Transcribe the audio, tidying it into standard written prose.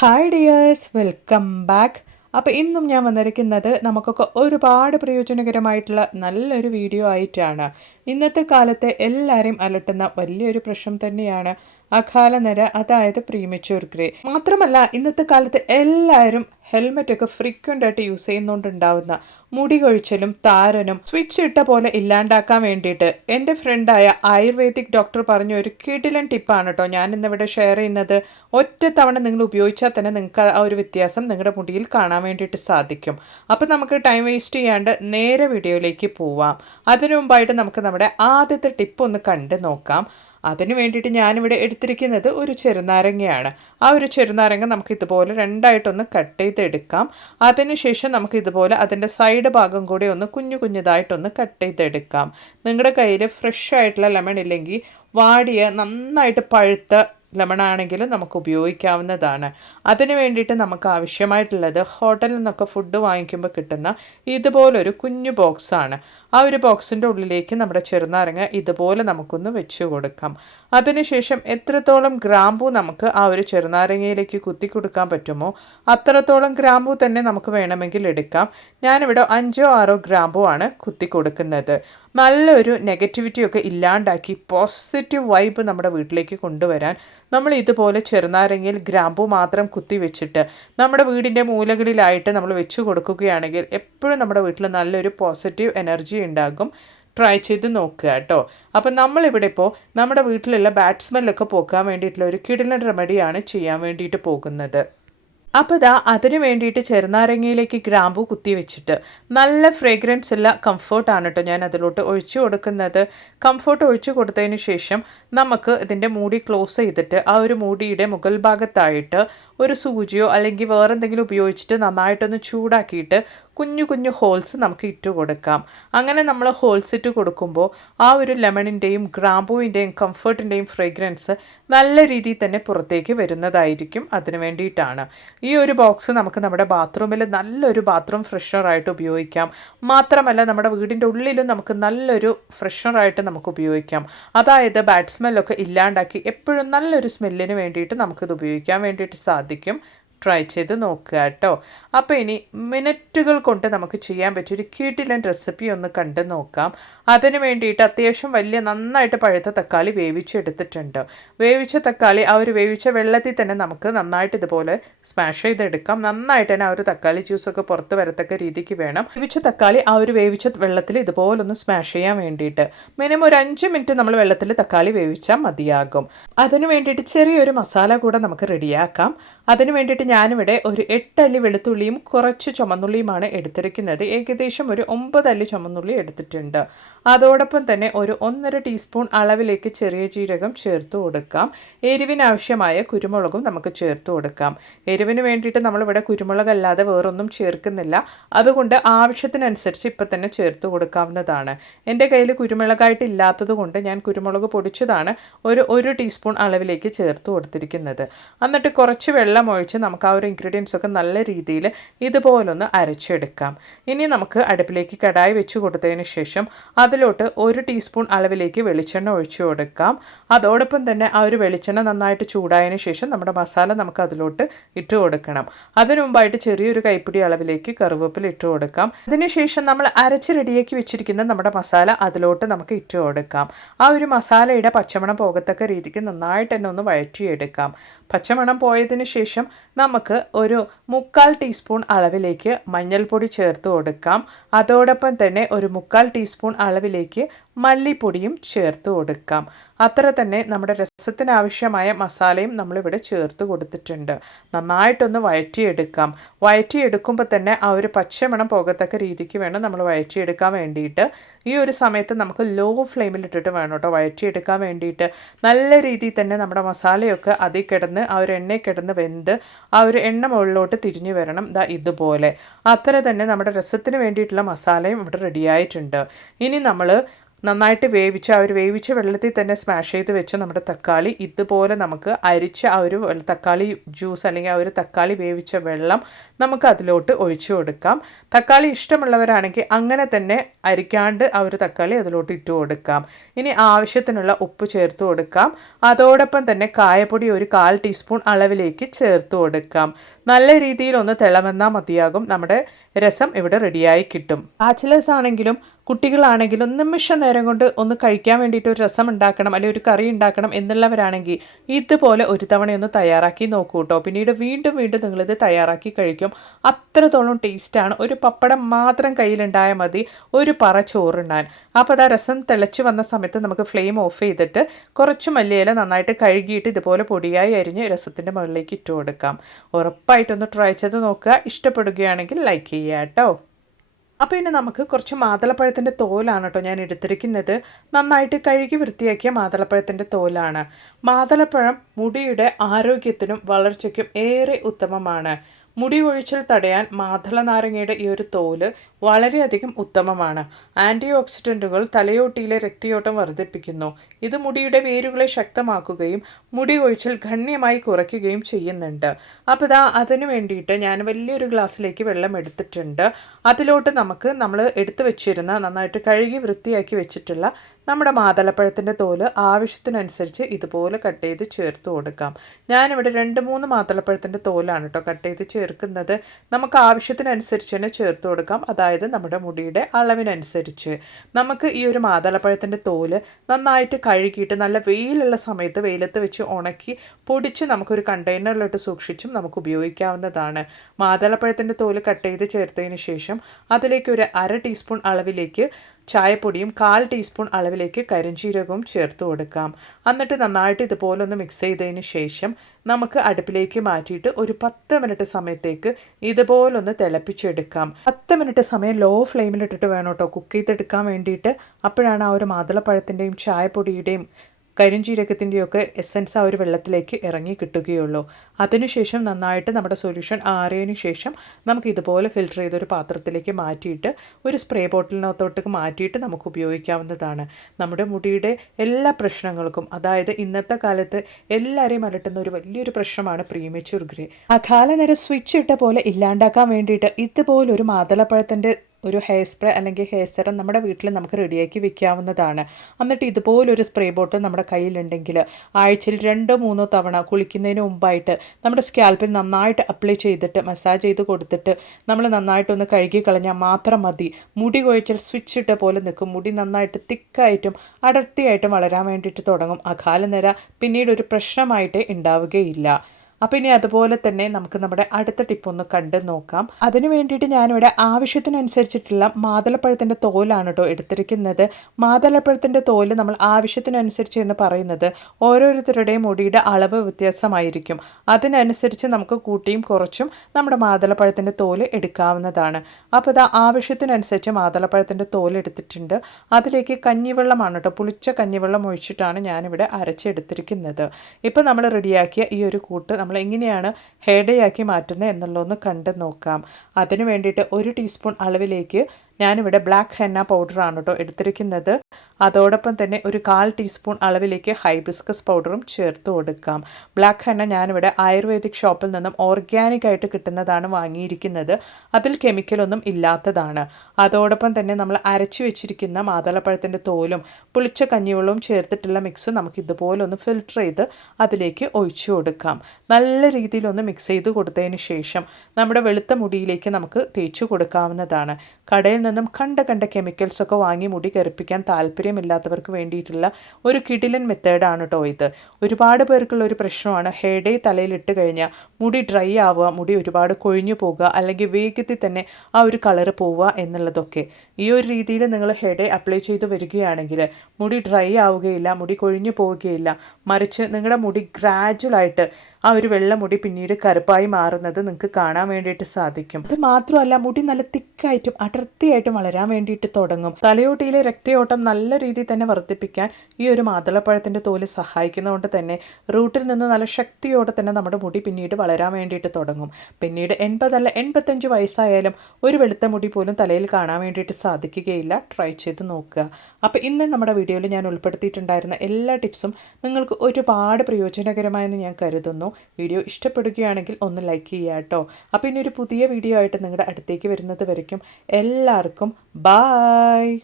Hi dears, welcome back. അപ്പോൾ ഇന്നും ഞാൻ വന്നിരിക്കുന്നത് നമുക്കൊക്കെ ഒരുപാട് പ്രയോജനകരമായിട്ടുള്ള നല്ലൊരു വീഡിയോ ആയിട്ടാണ്. ഇന്നത്തെ കാലത്തെ എല്ലാവരെയും അലട്ടുന്ന വലിയൊരു പ്രശ്നം തന്നെയാണ് അകാലനര, അതായത് പ്രീമച്യൂർ ഗ്രേ. മാത്രമല്ല ഇന്നത്തെ കാലത്ത് എല്ലാവരും ഹെൽമെറ്റൊക്കെ ഫ്രീക്വൻ്റ് ആയിട്ട് യൂസ് ചെയ്യുന്നതുകൊണ്ടുണ്ടാവുന്ന മുടി കൊഴിച്ചലും താരനും സ്വിച്ച് ഇട്ട പോലെ ഇല്ലാണ്ടാക്കാൻ വേണ്ടിയിട്ട് എൻ്റെ ഫ്രണ്ടായ ആയുർവേദിക് ഡോക്ടർ പറഞ്ഞ ഒരു കിടിലൻ ടിപ്പാണ് കേട്ടോ ഞാൻ ഇന്നിവിടെ ഷെയർ ചെയ്യുന്നത്. ഒറ്റ തവണ നിങ്ങൾ ഉപയോഗിച്ചാൽ തന്നെ നിങ്ങൾക്ക് ആ ഒരു വ്യത്യാസം നിങ്ങളുടെ മുടിയിൽ കാണാൻ വേണ്ടിയിട്ട് സാധിക്കും. അപ്പോൾ നമുക്ക് ടൈം വേസ്റ്റ് ചെയ്യാണ്ട് നേരെ വീഡിയോയിലേക്ക് പോവാം. അതിനു മുമ്പായിട്ട് നമുക്ക് നമ്മുടെ ആദ്യത്തെ ടിപ്പ് ഒന്ന് കണ്ട് നോക്കാം. അതിന് വേണ്ടിയിട്ട് ഞാനിവിടെ എടുത്തിരിക്കുന്നത് ഒരു ചെറുനാരങ്ങയാണ്. ആ ഒരു ചെറുനാരങ്ങ നമുക്ക് ഇതുപോലെ രണ്ടായിട്ടൊന്ന് കട്ട് ചെയ്തെടുക്കാം. അതിനുശേഷം നമുക്ക് ഇതുപോലെ അതിൻ്റെ സൈഡ് ഭാഗം കൂടി ഒന്ന് കുഞ്ഞു കുഞ്ഞതായിട്ടൊന്ന് കട്ട് ചെയ്തെടുക്കാം. നിങ്ങളുടെ കയ്യിൽ ഫ്രഷ് ആയിട്ടുള്ള ലെമൺ ഇല്ലെങ്കിൽ വാടിയ നന്നായിട്ട് പഴുത്ത ലെമൺ ആണെങ്കിലും നമുക്ക് ഉപയോഗിക്കാവുന്നതാണ്. അതിന് വേണ്ടിയിട്ട് നമുക്ക് ആവശ്യമായിട്ടുള്ളത് ഹോട്ടലിൽ നിന്നൊക്കെ ഫുഡ് വാങ്ങിക്കുമ്പോൾ കിട്ടുന്ന ഇതുപോലൊരു കുഞ്ഞു ബോക്സാണ്. ആ ഒരു ബോക്സിൻ്റെ ഉള്ളിലേക്ക് നമ്മുടെ ചെറുനാരങ്ങ ഇതുപോലെ നമുക്കൊന്ന് വെച്ച് കൊടുക്കാം. അതിനുശേഷം എത്രത്തോളം ഗ്രാമ്പൂ നമുക്ക് ആ ഒരു ചെറുനാരങ്ങയിലേക്ക് കുത്തി കൊടുക്കാൻ പറ്റുമോ അത്രത്തോളം ഗ്രാമ്പൂ തന്നെ നമുക്ക് വേണമെങ്കിൽ എടുക്കാം. ഞാനിവിടെ 5-6 ഗ്രാമ്പൂ ആണ് കുത്തി കൊടുക്കുന്നത്. നല്ലൊരു നെഗറ്റിവിറ്റിയൊക്കെ ഇല്ലാണ്ടാക്കി പോസിറ്റീവ് വൈബ് നമ്മുടെ വീട്ടിലേക്ക് കൊണ്ടുവരാൻ നമ്മൾ ഇതുപോലെ ചെറുനാരങ്ങയിൽ ഗ്രാമ്പൂ മാത്രം കുത്തി വെച്ചിട്ട് നമ്മുടെ വീടിൻ്റെ മൂലകളിലായിട്ട് നമ്മൾ വെച്ച് കൊടുക്കുകയാണെങ്കിൽ എപ്പോഴും നമ്മുടെ വീട്ടിൽ നല്ലൊരു പോസിറ്റീവ് എനർജി ഉണ്ടാകും. ട്രൈ ചെയ്ത് നോക്കുക കേട്ടോ. അപ്പം നമ്മളിവിടെ ഇപ്പോൾ നമ്മുടെ വീട്ടിലുള്ള ബാഡ് സ്മെല്ലൊക്കെ പോക്കാൻ വേണ്ടിയിട്ടുള്ള ഒരു കിടിലൻ റെമഡിയാണ് ചെയ്യാൻ വേണ്ടിയിട്ട് പോകുന്നത്. അപ്പോൾ അതിന് വേണ്ടിയിട്ട് ചെറുനാരങ്ങയിലേക്ക് ഗ്രാമ്പൂ കുത്തി വെച്ചിട്ട് നല്ല ഫ്രേഗ്രൻസ് ഉള്ള കംഫർട്ടാണ് കേട്ടോ ഞാൻ അതിലോട്ട് ഒഴിച്ചു കൊടുക്കുന്നത്. കംഫർട്ട് ഒഴിച്ചു കൊടുത്തതിന് ശേഷം നമുക്ക് ഇതിൻ്റെ മൂടി ക്ലോസ് ചെയ്തിട്ട് ആ ഒരു മൂടിയുടെ മുകൾ ഭാഗത്തായിട്ട് ഒരു സൂചിയോ അല്ലെങ്കിൽ വേറെ എന്തെങ്കിലും ഉപയോഗിച്ചിട്ട് നന്നായിട്ടൊന്ന് ചൂടാക്കിയിട്ട് കുഞ്ഞു കുഞ്ഞു ഹോൾസ് നമുക്ക് ഇട്ട് കൊടുക്കാം. അങ്ങനെ നമ്മൾ ഹോൾസ് ഇട്ട് കൊടുക്കുമ്പോൾ ആ ഒരു ലെമണിൻ്റെയും ഗ്രാമ്പൂവിൻ്റെയും കംഫർട്ടിൻ്റെയും ഫ്രേഗ്രൻസ് നല്ല രീതിയിൽ തന്നെ പുറത്തേക്ക് വരുന്നതായിരിക്കും. അതിന് വേണ്ടിയിട്ടാണ് ഈ ഒരു ബോക്സ് നമുക്ക് നമ്മുടെ ബാത്റൂമിൽ നല്ലൊരു ബാത്റൂം ഫ്രഷറായിട്ട് ഉപയോഗിക്കാം. മാത്രമല്ല നമ്മുടെ വീടിൻ്റെ ഉള്ളിലും നമുക്ക് നല്ലൊരു ഫ്രഷറായിട്ട് നമുക്ക് ഉപയോഗിക്കാം. അതായത് ബാഡ് സ്മെല്ലൊക്കെ ഇല്ലാണ്ടാക്കി എപ്പോഴും നല്ലൊരു സ്മെല്ലിന് വേണ്ടിയിട്ട് നമുക്കിത് ഉപയോഗിക്കാൻ വേണ്ടിയിട്ട് സാധിക്കും. ട്രൈ ചെയ്ത് നോക്കുക കേട്ടോ. അപ്പോൾ ഇനി മിനിറ്റുകൾ കൊണ്ട് നമുക്ക് ചെയ്യാൻ പറ്റിയൊരു കിടിലൻ റെസിപ്പി ഒന്ന് കണ്ട് നോക്കാം. അതിന് വേണ്ടിയിട്ട് അത്യാവശ്യം വലിയ നന്നായിട്ട് പഴുത്ത തക്കാളി വേവിച്ചെടുത്തിട്ടുണ്ട്. വേവിച്ച തക്കാളി ആ ഒരു വേവിച്ച വെള്ളത്തിൽ തന്നെ നമുക്ക് നന്നായിട്ട് ഇതുപോലെ സ്മാഷ് ചെയ്തെടുക്കാം. നന്നായിട്ട് തന്നെ ആ ഒരു തക്കാളി ജ്യൂസൊക്കെ പുറത്ത് വരത്തക്ക രീതിക്ക് വേണം വേവിച്ച തക്കാളി ആ ഒരു വേവിച്ച വെള്ളത്തിൽ ഇതുപോലെ ഒന്ന് സ്മാഷ് ചെയ്യാൻ വേണ്ടിയിട്ട്. മിനിമം ഒരു 5 മിനിറ്റ് നമ്മൾ വെള്ളത്തിൽ തക്കാളി വേവിച്ചാൽ മതിയാകും. അതിന് വേണ്ടിയിട്ട് ചെറിയൊരു മസാല കൂടെ നമുക്ക് റെഡിയാക്കാം. അതിന് വേണ്ടിയിട്ട് ഞാനിവിടെ ഒരു 8 അല്ലി വെളുത്തുള്ളിയും കുറച്ച് ചുമന്നുള്ളിയുമാണ് എടുത്തിരിക്കുന്നത്. ഏകദേശം ഒരു 9 അല്ലി ചുമന്നുള്ളി എടുത്തിട്ടുണ്ട്. അതോടൊപ്പം തന്നെ ഒരു 1.5 ടീസ്പൂൺ അളവിലേക്ക് ചെറിയ ജീരകം ചേർത്ത് കൊടുക്കാം. എരിവിനാവശ്യമായ കുരുമുളകും നമുക്ക് ചേർത്ത് കൊടുക്കാം. എരിവിന് വേണ്ടിയിട്ട് നമ്മളിവിടെ കുരുമുളക് അല്ലാതെ വേറൊന്നും ചേർക്കുന്നില്ല. അതുകൊണ്ട് ആവശ്യത്തിനനുസരിച്ച് ഇപ്പം തന്നെ ചേർത്ത് കൊടുക്കാവുന്നതാണ്. എൻ്റെ കയ്യിൽ കുരുമുളകായിട്ട് ഇല്ലാത്തത് കൊണ്ട് ഞാൻ കുരുമുളക് പൊടിച്ചതാണ് ഒരു 1 ടീസ്പൂൺ അളവിലേക്ക് ചേർത്ത് കൊടുത്തിരിക്കുന്നത്. എന്നിട്ട് കുറച്ച് വെള്ളം ഒഴിച്ച് നമുക്ക് ആ ഒരു ഇൻഗ്രീഡിയൻസ് ഒക്കെ നല്ല രീതിയിൽ ഇതുപോലൊന്ന് അരച്ചെടുക്കാം. ഇനി നമുക്ക് അടുപ്പിലേക്ക് കടായി വെച്ച് കൊടുത്തതിന് ശേഷം അതിലോട്ട് 1 ടീസ്പൂൺ അളവിലേക്ക് വെളിച്ചെണ്ണ ഒഴിച്ചു കൊടുക്കാം. അതോടൊപ്പം തന്നെ ആ ഒരു വെളിച്ചെണ്ണ നന്നായിട്ട് ചൂടായതിന് ശേഷം നമ്മുടെ മസാല നമുക്ക് അതിലോട്ട് ഇട്ട് കൊടുക്കണം. അതിനു മുമ്പായിട്ട് ചെറിയൊരു കൈപ്പിടി അളവിലേക്ക് കറിവേപ്പില ഇട്ട് കൊടുക്കാം. അതിനുശേഷം നമ്മൾ അരച്ച് റെഡിയാക്കി വെച്ചിരിക്കുന്ന നമ്മുടെ മസാല അതിലോട്ട് നമുക്ക് ഇട്ട് കൊടുക്കാം. ആ ഒരു മസാലയുടെ പച്ചമണം പോകത്തക്ക രീതിക്ക് നന്നായിട്ട് തന്നെ ഒന്ന് വഴറ്റിയെടുക്കാം. പച്ചമണം പോയതിന് ശേഷം നമുക്ക് ഒരു 3/4 ടീസ്പൂൺ അളവിലേക്ക് മഞ്ഞൾപ്പൊടി ചേർത്ത് കൊടുക്കാം. അതോടൊപ്പം തന്നെ ഒരു 3/4 ടീസ്പൂൺ അളവിലേക്ക് മല്ലിപ്പൊടിയും ചേർത്ത് കൊടുക്കാം. അത്ര തന്നെ നമ്മുടെ രസത്തിന് ആവശ്യമായ മസാലയും നമ്മളിവിടെ ചേർത്ത് കൊടുത്തിട്ടുണ്ട്. നന്നായിട്ടൊന്ന് വഴറ്റിയെടുക്കാം. വഴറ്റിയെടുക്കുമ്പോൾ തന്നെ ആ ഒരു പച്ചമണം പോകത്തക്ക രീതിക്ക് വേണം നമ്മൾ വഴറ്റിയെടുക്കാൻ വേണ്ടിയിട്ട്. ഈ ഒരു സമയത്ത് നമുക്ക് ലോ ഫ്ലെയിമിലിട്ടിട്ട് വേണം കേട്ടോ വഴറ്റിയെടുക്കാൻ വേണ്ടിയിട്ട്. നല്ല രീതിയിൽ തന്നെ നമ്മുടെ മസാലയൊക്കെ അതിൽ കിടന്ന് ആ ഒരു എണ്ണയിൽ കിടന്ന് വെന്ത് ആ ഒരു എണ്ണ മുകളിലോട്ട് തിരിഞ്ഞു വരണം. ഇതുപോലെ അത്ര തന്നെ നമ്മുടെ രസത്തിന് വേണ്ടിയിട്ടുള്ള മസാലയും ഇവിടെ റെഡിയായിട്ടുണ്ട്. ഇനി നമ്മൾ നന്നായിട്ട് വേവിച്ച ആ ഒരു വേവിച്ച വെള്ളത്തിൽ തന്നെ സ്മാഷ് ചെയ്ത് വെച്ച നമ്മുടെ തക്കാളി ഇതുപോലെ നമുക്ക് അരിച്ച ആ ഒരു തക്കാളി ജ്യൂസ് അല്ലെങ്കിൽ ആ ഒരു തക്കാളി വേവിച്ച വെള്ളം നമുക്ക് അതിലോട്ട് ഒഴിച്ചു കൊടുക്കാം. തക്കാളി ഇഷ്ടമുള്ളവരാണെങ്കിൽ അങ്ങനെ തന്നെ അരിക്കാണ്ട് ആ ഒരു തക്കാളി അതിലോട്ട് ഇട്ട് കൊടുക്കാം. ഇനി ആവശ്യത്തിനുള്ള ഉപ്പ് ചേർത്ത് കൊടുക്കാം. അതോടൊപ്പം തന്നെ കായപ്പൊടി ഒരു 1/4 ടീസ്പൂൺ അളവിലേക്ക് ചേർത്ത് കൊടുക്കാം. നല്ല രീതിയിൽ ഒന്ന് തിളവന്നാൽ മതിയാകും. നമ്മുടെ രസം ഇവിടെ റെഡിയായി കിട്ടും. ബാച്ചിലേഴ്സ് ആണെങ്കിലും കുട്ടികളാണെങ്കിലും നിമിഷ നേരം കൊണ്ട് ഒന്ന് കഴിക്കാൻ വേണ്ടിയിട്ട് ഒരു രസം ഉണ്ടാക്കണം അല്ലെങ്കിൽ ഒരു കറി ഉണ്ടാക്കണം എന്നുള്ളവരാണെങ്കിൽ ഇതുപോലെ ഒരു തവണയൊന്ന് തയ്യാറാക്കി നോക്കൂ കേട്ടോ. പിന്നീട് വീണ്ടും വീണ്ടും നിങ്ങളിത് തയ്യാറാക്കി കഴിക്കും. അത്രത്തോളം ടേസ്റ്റാണ്. ഒരു പപ്പടം മാത്രം കയ്യിലുണ്ടായാൽ മതി ഒരു പറ ചോറുണ്ണാൻ. അപ്പോൾ അതാ രസം തിളച്ച് വന്ന സമയത്ത് നമുക്ക് ഫ്ലെയിം ഓഫ് ചെയ്തിട്ട് കുറച്ച് മല്ലിയില നന്നായിട്ട് കഴുകിയിട്ട് ഇതുപോലെ പൊടിയായി അരിഞ്ഞ് രസത്തിൻ്റെ മുകളിലേക്ക് ഇട്ട് കൊടുക്കാം. ഉറപ്പായിട്ടൊന്ന് ട്രൈ ചെയ്ത് നോക്കുക. ഇഷ്ടപ്പെടുകയാണെങ്കിൽ ലൈക്ക് ചെയ്യുക കേട്ടോ. അപ്പോൾ ഇനി നമുക്ക് കുറച്ച് മാതളപ്പഴത്തിൻ്റെ തോലാണ് കേട്ടോ ഞാൻ എടുത്തിരിക്കുന്നത്. നന്നായിട്ട് കഴുകി വൃത്തിയാക്കിയ മാതളപ്പഴത്തിൻ്റെ തോലാണ്. മാതളപ്പഴം മുടിയുടെ ആരോഗ്യത്തിനും വളർച്ചയ്ക്കും ഏറെ ഉത്തമമാണ്. മുടി കൊഴിച്ചിൽ തടയാൻ മാതള നാരങ്ങയുടെ ഈ ഒരു തോല് വളരെയധികം ഉത്തമമാണ്. ആൻറ്റി ഓക്സിഡൻറ്റുകൾ തലയോട്ടിയിലെ രക്തയോട്ടം വർദ്ധിപ്പിക്കുന്നു. ഇത് മുടിയുടെ വേരുകളെ ശക്തമാക്കുകയും മുടി കൊഴിച്ചിൽ ഗണ്യമായി കുറയ്ക്കുകയും ചെയ്യുന്നുണ്ട്. അപ്പോൾ അതിന് വേണ്ടിയിട്ട് ഞാൻ വലിയൊരു ഗ്ലാസ്സിലേക്ക് വെള്ളം എടുത്തിട്ടുണ്ട്. അതിലോട്ട് നമ്മൾ എടുത്തു വെച്ചിരുന്ന നന്നായിട്ട് കഴുകി വൃത്തിയാക്കി വെച്ചിട്ടുള്ള നമ്മുടെ മാതളപ്പഴത്തിൻ്റെ തോല് ആവശ്യത്തിനനുസരിച്ച് ഇതുപോലെ കട്ട് ചെയ്ത് ചേർത്ത് കൊടുക്കാം. ഞാനിവിടെ 2-3 മാതളപ്പഴത്തിൻ്റെ തോലാണ് കേട്ടോ കട്ട് ചെയ്ത് ചേർക്കുന്നത്. നമുക്ക് ആവശ്യത്തിനനുസരിച്ച് തന്നെ ചേർത്ത് കൊടുക്കാം. അതായത് നമ്മുടെ മുടിയുടെ അളവിനനുസരിച്ച്. നമുക്ക് ഈ ഒരു മാതളപ്പഴത്തിൻ്റെ തോല് നന്നായിട്ട് കഴുകിയിട്ട് നല്ല വെയിലുള്ള സമയത്ത് വെയിലത്ത് വെച്ച് ഉണക്കി പൊടിച്ച് നമുക്കൊരു കണ്ടെയ്നറിലിട്ട് സൂക്ഷിച്ചും നമുക്ക് ഉപയോഗിക്കാവുന്നതാണ്. മാതളപ്പഴത്തിൻ്റെ തോല് കട്ട് ചെയ്ത് ചേർത്തതിന് ശേഷം അതിലേക്ക് ഒരു 1/2 ടീസ്പൂൺ അളവിലേക്ക് ചായപ്പൊടിയും 1/4 ടീസ്പൂൺ അളവിലേക്ക് കരിഞ്ജീരകവും ചേർത്ത് കൊടുക്കാം. എന്നിട്ട് നന്നായിട്ട് ഇതുപോലെ ഒന്ന് മിക്സ് ചെയ്തതിന് ശേഷം നമുക്ക് അടുപ്പിലേക്ക് മാറ്റിയിട്ട് ഒരു 10 മിനിറ്റ് സമയത്തേക്ക് ഇതുപോലൊന്ന് തിളപ്പിച്ചെടുക്കാം. 10 മിനിറ്റ് സമയം ലോ ഫ്ലെയിമിലിട്ടിട്ട് വേണം കേട്ടോ കുക്ക് ചെയ്തെടുക്കാൻ വേണ്ടിയിട്ട്. അപ്പോഴാണ് ആ ഒരു മാതളപ്പഴത്തിൻ്റെയും ചായപ്പൊടിയുടെയും കരിഞ്ജീരകത്തിൻ്റെയൊക്കെ എസൻസ് ആ ഒരു വെള്ളത്തിലേക്ക് ഇറങ്ങി കിട്ടുകയുള്ളൂ. അതിനുശേഷം നന്നായിട്ട് നമ്മുടെ സൊല്യൂഷൻ ആറിയതിന് ശേഷം നമുക്ക് ഇതുപോലെ ഫിൽറ്റർ ചെയ്തൊരു പാത്രത്തിലേക്ക് മാറ്റിയിട്ട് ഒരു സ്പ്രേ ബോട്ടിലിനകത്തോട്ട് മാറ്റിയിട്ട് നമുക്ക് ഉപയോഗിക്കാവുന്നതാണ്. നമ്മുടെ മുടിയുടെ എല്ലാ പ്രശ്നങ്ങൾക്കും, അതായത് ഇന്നത്തെ കാലത്ത് എല്ലാവരെയും അലട്ടുന്ന ഒരു വലിയൊരു പ്രശ്നമാണ് പ്രീമച്യൂർ ഗ്രേ. അകാലനര സ്വിച്ച് ഇട്ട പോലെ ഇല്ലാണ്ടാക്കാൻ വേണ്ടിയിട്ട് ഇതുപോലൊരു മാതളപ്പഴത്തിൻ്റെ ഒരു ഹെയർ സ്പ്രേ അല്ലെങ്കിൽ ഹെയർ സെറം നമ്മുടെ വീട്ടിൽ നമുക്ക് റെഡിയാക്കി വെക്കാവുന്നതാണ്. എന്നിട്ട് ഇതുപോലൊരു സ്പ്രേ ബോട്ടിൽ നമ്മുടെ കയ്യിലുണ്ടെങ്കിൽ ആഴ്ചയിൽ 2-3 തവണ കുളിക്കുന്നതിന് മുമ്പായിട്ട് നമ്മുടെ സ്കാൽപ്പിൽ നന്നായിട്ട് അപ്ലൈ ചെയ്തിട്ട് മസാജ് ചെയ്ത് കൊടുത്തിട്ട് നമ്മൾ നന്നായിട്ടൊന്ന് കഴുകി കളഞ്ഞാൽ മാത്രം മതി. മുടി കൊഴിച്ചാൽ സ്വിച്ച് ഇട്ട പോലെ നിൽക്കും. മുടി നന്നായിട്ട് തിക്കായിട്ടും അടർത്തിയായിട്ടും വളരാൻ വേണ്ടിയിട്ട് തുടങ്ങും. അകാലനര പിന്നീട് ഒരു പ്രശ്നമായിട്ടേ ഉണ്ടാവുകയില്ല. അപ്പോൾ ഇനി അതുപോലെ തന്നെ നമുക്ക് നമ്മുടെ അടുത്ത ടിപ്പ് ഒന്ന് കണ്ടു നോക്കാം. അതിന് വേണ്ടിയിട്ട് ഞാനിവിടെ ആവശ്യത്തിനനുസരിച്ചിട്ടുള്ള മാതളപ്പഴത്തിൻ്റെ തോലാണ് കേട്ടോ എടുത്തിരിക്കുന്നത്. മാതളപ്പഴത്തിൻ്റെ തോല് നമ്മൾ ആവശ്യത്തിനനുസരിച്ച് എന്ന് പറയുന്നത് ഓരോരുത്തരുടെയും മുടിയുടെ അളവ് വ്യത്യാസമായിരിക്കും. അതിനനുസരിച്ച് നമുക്ക് കൂട്ടിയും കുറച്ചും നമ്മുടെ മാതളപ്പഴത്തിൻ്റെ തോല് എടുക്കാവുന്നതാണ്. അപ്പോൾ ഇത് ആവശ്യത്തിനനുസരിച്ച് മാതളപ്പഴത്തിൻ്റെ തോല് എടുത്തിട്ടുണ്ട്. അതിലേക്ക് കഞ്ഞിവെള്ളമാണ് കേട്ടോ, പുളിച്ച കഞ്ഞിവെള്ളം ഒഴിച്ചിട്ടാണ് ഞാനിവിടെ അരച്ചെടുത്തിരിക്കുന്നത്. ഇപ്പോൾ നമ്മൾ റെഡിയാക്കിയ ഈ ഒരു കൂട്ട് നമ്മൾ എങ്ങനെയാണ് ഹെയർ ഡേ ആക്കി മാറ്റുന്നത് എന്നുള്ളതൊന്ന് കണ്ടു നോക്കാം. അതിന് വേണ്ടിയിട്ട് 1 ടീസ്പൂൺ അളവിലേക്ക് ഞാനിവിടെ ബ്ലാക്ക് ഹെന്ന പൗഡറാണ് കേട്ടോ എടുത്തിരിക്കുന്നത്. അതോടൊപ്പം തന്നെ ഒരു 1/4 ടീസ്പൂൺ അളവിലേക്ക് ഹൈബിസ്കസ് പൗഡറും ചേർത്ത് കൊടുക്കാം. ബ്ലാക്ക് ഹെന്ന ഞാനിവിടെ ആയുർവേദിക് ഷോപ്പിൽ നിന്നും ഓർഗാനിക് ആയിട്ട് കിട്ടുന്നതാണ് വാങ്ങിയിരിക്കുന്നത്. അതിൽ കെമിക്കലൊന്നും ഇല്ലാത്തതാണ്. അതോടൊപ്പം തന്നെ നമ്മൾ അരച്ചു വെച്ചിരിക്കുന്ന മാതളപ്പഴത്തിൻ്റെ തോലും പുളിച്ച കഞ്ഞിവെള്ളവും ചേർത്തിട്ടുള്ള മിക്സ് നമുക്ക് ഇതുപോലെ ഒന്ന് ഫിൽറ്റർ ചെയ്ത് അതിലേക്ക് ഒഴിച്ചു കൊടുക്കാം. നല്ല രീതിയിലൊന്ന് മിക്സ് ചെയ്ത് കൊടുത്തതിന് ശേഷം നമ്മുടെ വെളുത്ത മുടിയിലേക്ക് നമുക്ക് തേച്ചു കൊടുക്കാവുന്നതാണ്. കടയിൽ നിന്നും കണ്ട കെമിക്കൽസൊക്കെ വാങ്ങി മുടി കറുപ്പിക്കാൻ താല്പര്യമില്ലാത്തവർക്ക് വേണ്ടിയിട്ടുള്ള ഒരു കിടിലൻ മെത്തേഡാണ് കേട്ടോ ഇത്. ഒരുപാട് പേർക്കുള്ള ഒരു പ്രശ്നമാണ് ഹെയർ ഡേ തലയിലിട്ട് കഴിഞ്ഞാൽ മുടി ഡ്രൈ ആവുക, മുടി ഒരുപാട് കൊഴിഞ്ഞു പോകുക, അല്ലെങ്കിൽ വേഗത്തിൽ തന്നെ ആ ഒരു കളറ് പോവുക എന്നുള്ളതൊക്കെ. ഈ ഒരു രീതിയിൽ നിങ്ങൾ ഹെയർ ഡേ അപ്ലൈ ചെയ്ത് വരികയാണെങ്കിൽ മുടി ഡ്രൈ ആവുകയില്ല, മുടി കൊഴിഞ്ഞു പോവുകയില്ല. മറിച്ച് നിങ്ങളുടെ മുടി ഗ്രാജുവലായിട്ട് ആ ഒരു വെള്ള മുടി പിന്നീട് കറുപ്പായി മാറുന്നത് നിങ്ങൾക്ക് കാണാൻ വേണ്ടിയിട്ട് സാധിക്കും. അത് മാത്രമല്ല മുടി നല്ല തിക്കായിട്ടും അടർത്തിയായിട്ടും വളരാൻ വേണ്ടിയിട്ട് തുടങ്ങും. തലയോട്ടിയിലെ രക്തയോട്ടം നല്ല രീതിയിൽ തന്നെ വർദ്ധിപ്പിക്കാൻ ഈ ഒരു മാതളപ്പഴത്തിൻ്റെ തോല് സഹായിക്കുന്നതുകൊണ്ട് തന്നെ റൂട്ടിൽ നിന്ന് നല്ല ശക്തിയോടെ തന്നെ നമ്മുടെ മുടി പിന്നീട് വളരാൻ വേണ്ടിയിട്ട് തുടങ്ങും. പിന്നീട് 80 അല്ല 85 വയസ്സായാലും ഒരു വെളുത്ത മുടി പോലും തലയിൽ കാണാൻ വേണ്ടിയിട്ട് സാധിക്കുകയില്ല. ട്രൈ ചെയ്ത് നോക്കുക. അപ്പോൾ ഇന്ന് നമ്മുടെ വീഡിയോയിൽ ഞാൻ ഉൾപ്പെടുത്തിയിട്ടുണ്ടായിരുന്ന എല്ലാ ടിപ്സും നിങ്ങൾക്ക് ഒരുപാട് പ്രയോജനകരമായെന്ന് ഞാൻ കരുതുന്നു. വീഡിയോ ഇഷ്ടപ്പെടുകയാണെങ്കിൽ ഒന്ന് ലൈക്ക് ചെയ്യുക കേട്ടോ. അപ്പോൾ ഇനി ഒരു പുതിയ വീഡിയോ ആയിട്ട് നിങ്ങളുടെ അടുത്തേക്ക് വരുന്നത് വരയ്ക്കും എല്ലാവർക്കും ബായ്.